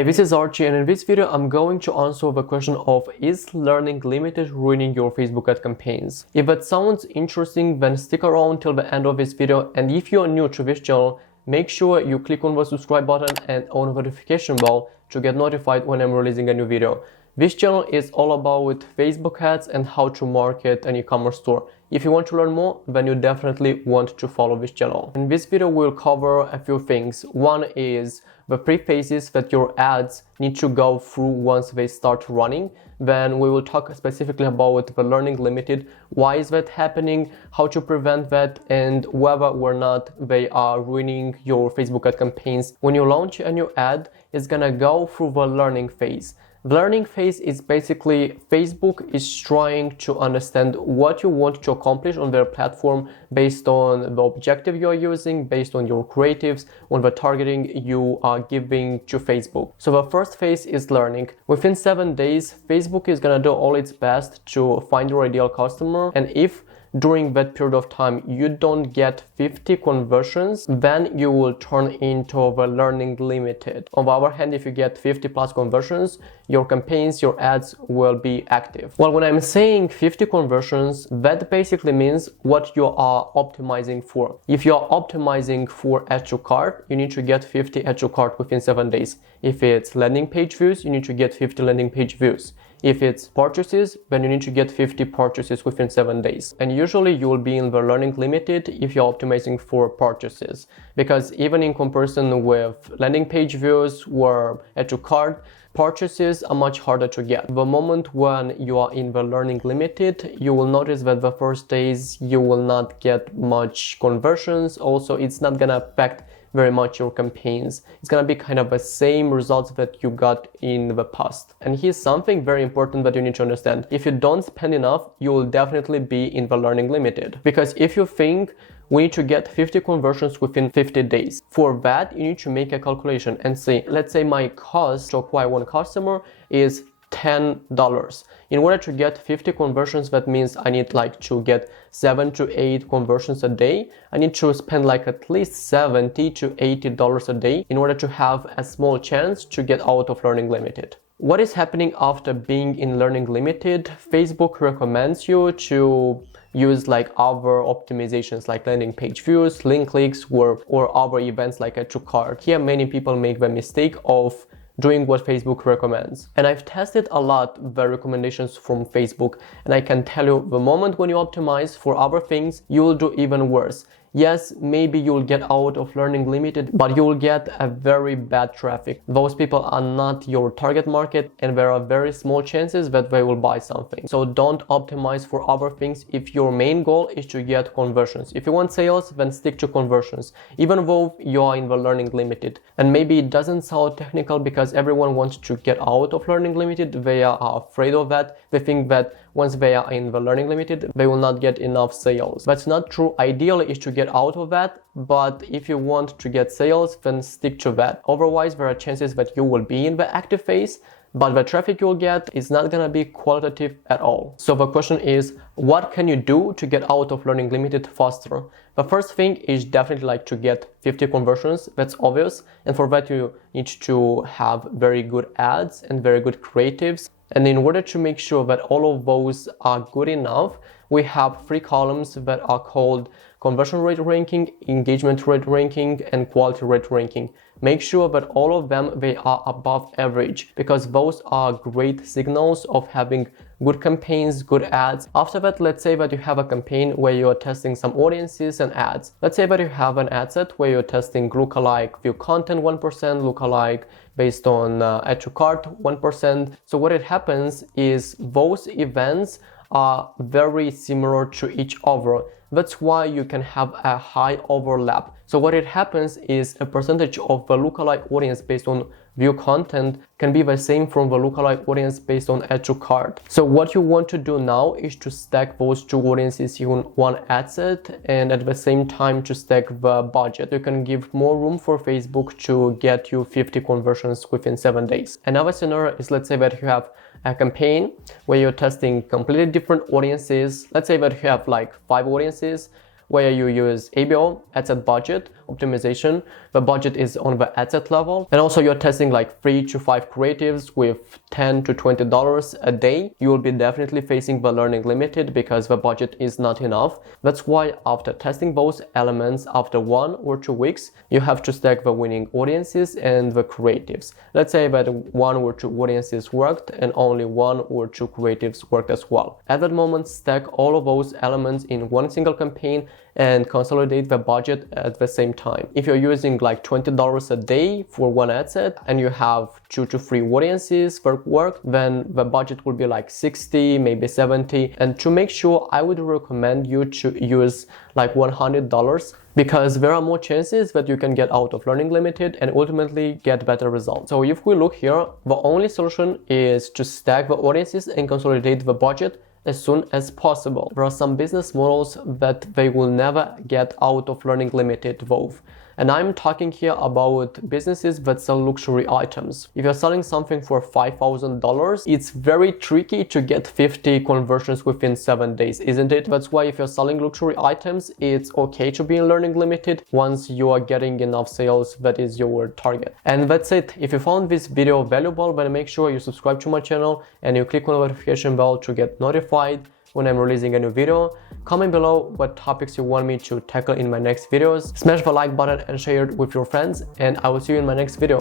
Hey, this is Archie, and in this video I'm going to answer the question of, is learning limited ruining your Facebook ad campaigns? If that sounds interesting, then stick around till the end of this video, and if you're new to this channel, make sure you click on the subscribe button and on the notification bell to get notified when I'm releasing a new video. This channel is all about Facebook ads and how to market an e-commerce store. If you want to learn more, then you definitely want to follow this channel. In this video, we'll cover a few things. One is the 3 phases that your ads need to go through once they start running. Then we will talk specifically about the learning limited, why is that happening, how to prevent that, and whether or not they are ruining your Facebook ad campaigns. When you launch a new ad, it's gonna go through the learning phase. The learning phase is basically Facebook is trying to understand what you want to accomplish on their platform based on the objective you are using, based on your creatives, on the targeting you are giving to Facebook. So the first phase is learning. Within 7 days, Facebook is gonna do all its best to find your ideal customer, and if during that period of time you don't get 50 conversions, then you will turn into the learning limited. On the other hand, if you get 50 plus conversions, your campaigns, your ads will be active. Well, when I'm saying 50 conversions, that basically means what you are optimizing for. If you are optimizing for add to cart, you need to get 50 add to cart within 7 days. If it's landing page views, you need to get 50 landing page views. If it's purchases, then you need to get 50 purchases within 7 days. And usually you will be in the learning limited if you're optimizing for purchases. Because even in comparison with landing page views or add to cart, purchases are much harder to get. The moment when you are in the learning limited, you will notice that the first days you will not get much conversions. Also, it's not gonna affect very much your campaigns. It's gonna be kind of the same results that you got in the past. And here's something very important that you need to understand. If you don't spend enough, you will definitely be in the learning limited. Because if you think we need to get 50 conversions within 50 days, for that you need to make a calculation and say, let's say my cost to acquire one customer is $10. In order to get 50 conversions, that means I need to get 7 to 8 conversions a day. I need to spend at least $70 to $80 a day in order to have a small chance to get out of learning limited. What is happening after being in learning limited? Facebook recommends you to use other optimizations like landing page views, link clicks, or other events like add to cart. Here many people make the mistake of doing what Facebook recommends. And I've tested a lot the recommendations from Facebook, and I can tell you the moment when you optimize for other things, you will do even worse. Yes, maybe you'll get out of learning limited, but you'll get a very bad traffic. Those people are not your target market, and there are very small chances that they will buy something. So don't optimize for other things if your main goal is to get conversions. If you want sales, then stick to conversions, even though you are in the learning limited. And maybe it doesn't sound technical because everyone wants to get out of learning limited. They are afraid of that. They think that once they are in the learning limited, they will not get enough sales. That's not true. Ideally is to get out of that, but if you want to get sales, then stick to that. Otherwise, there are chances that you will be in the active phase, but the traffic you'll get is not gonna be qualitative at all. So the question is, what can you do to get out of learning limited faster? The first thing is definitely to get 50 conversions. That's obvious. And for that, you need to have very good ads and very good creatives. And in order to make sure that all of those are good enough, we have 3 columns that are called conversion rate ranking, engagement rate ranking, and quality rate ranking. Make sure that all of them, they are above average, because those are great signals of having good campaigns, good ads. After that, let's say that you have a campaign where you are testing some audiences and ads. Let's say that you have an ad set where you're testing lookalike view content 1%, lookalike based on add to cart 1%. So what it happens is those events are very similar to each other. That's why you can have a high overlap. So what it happens is a percentage of the lookalike audience based on view content can be the same from the lookalike audience based on add to cart. So what you want to do now is to stack those 2 audiences in one ad set, and at the same time to stack the budget. You can give more room for Facebook to get you 50 conversions within 7 days. Another scenario is, let's say that you have a campaign where you're testing completely different audiences. Let's say that you have 5 audiences where you use ABO, ad set budget. optimization, the budget is on the ad set level, and also you're testing like 3 to 5 creatives with $10 to $20 a day, you will be definitely facing the learning limited because the budget is not enough. That's why after testing those elements, after 1 or 2 weeks, you have to stack the winning audiences and the creatives. Let's say that 1 or 2 audiences worked and only 1 or 2 creatives worked as well. At that moment, stack all of those elements in one single campaign and consolidate the budget at the same time. If you're using like $20 a day for one ad set and you have 2 to 3 audiences for work, then the budget will be like 60, maybe 70. And to make sure, I would recommend you to use like $100 because there are more chances that you can get out of Learning Limited and ultimately get better results. So if we look here, the only solution is to stack the audiences and consolidate the budget as soon as possible. There are some business models that they will never get out of Learning Limited though. And I'm talking here about businesses that sell luxury items. If you're selling something for $5,000, it's very tricky to get 50 conversions within 7 days, isn't it? That's why if you're selling luxury items, it's okay to be in Learning Limited once you are getting enough sales that is your target. And that's it. If you found this video valuable, then make sure you subscribe to my channel and you click on the notification bell to get notified when I'm releasing a new video. Comment below what topics you want me to tackle in my next videos. Smash the like button and share it with your friends, and I will see you in my next video.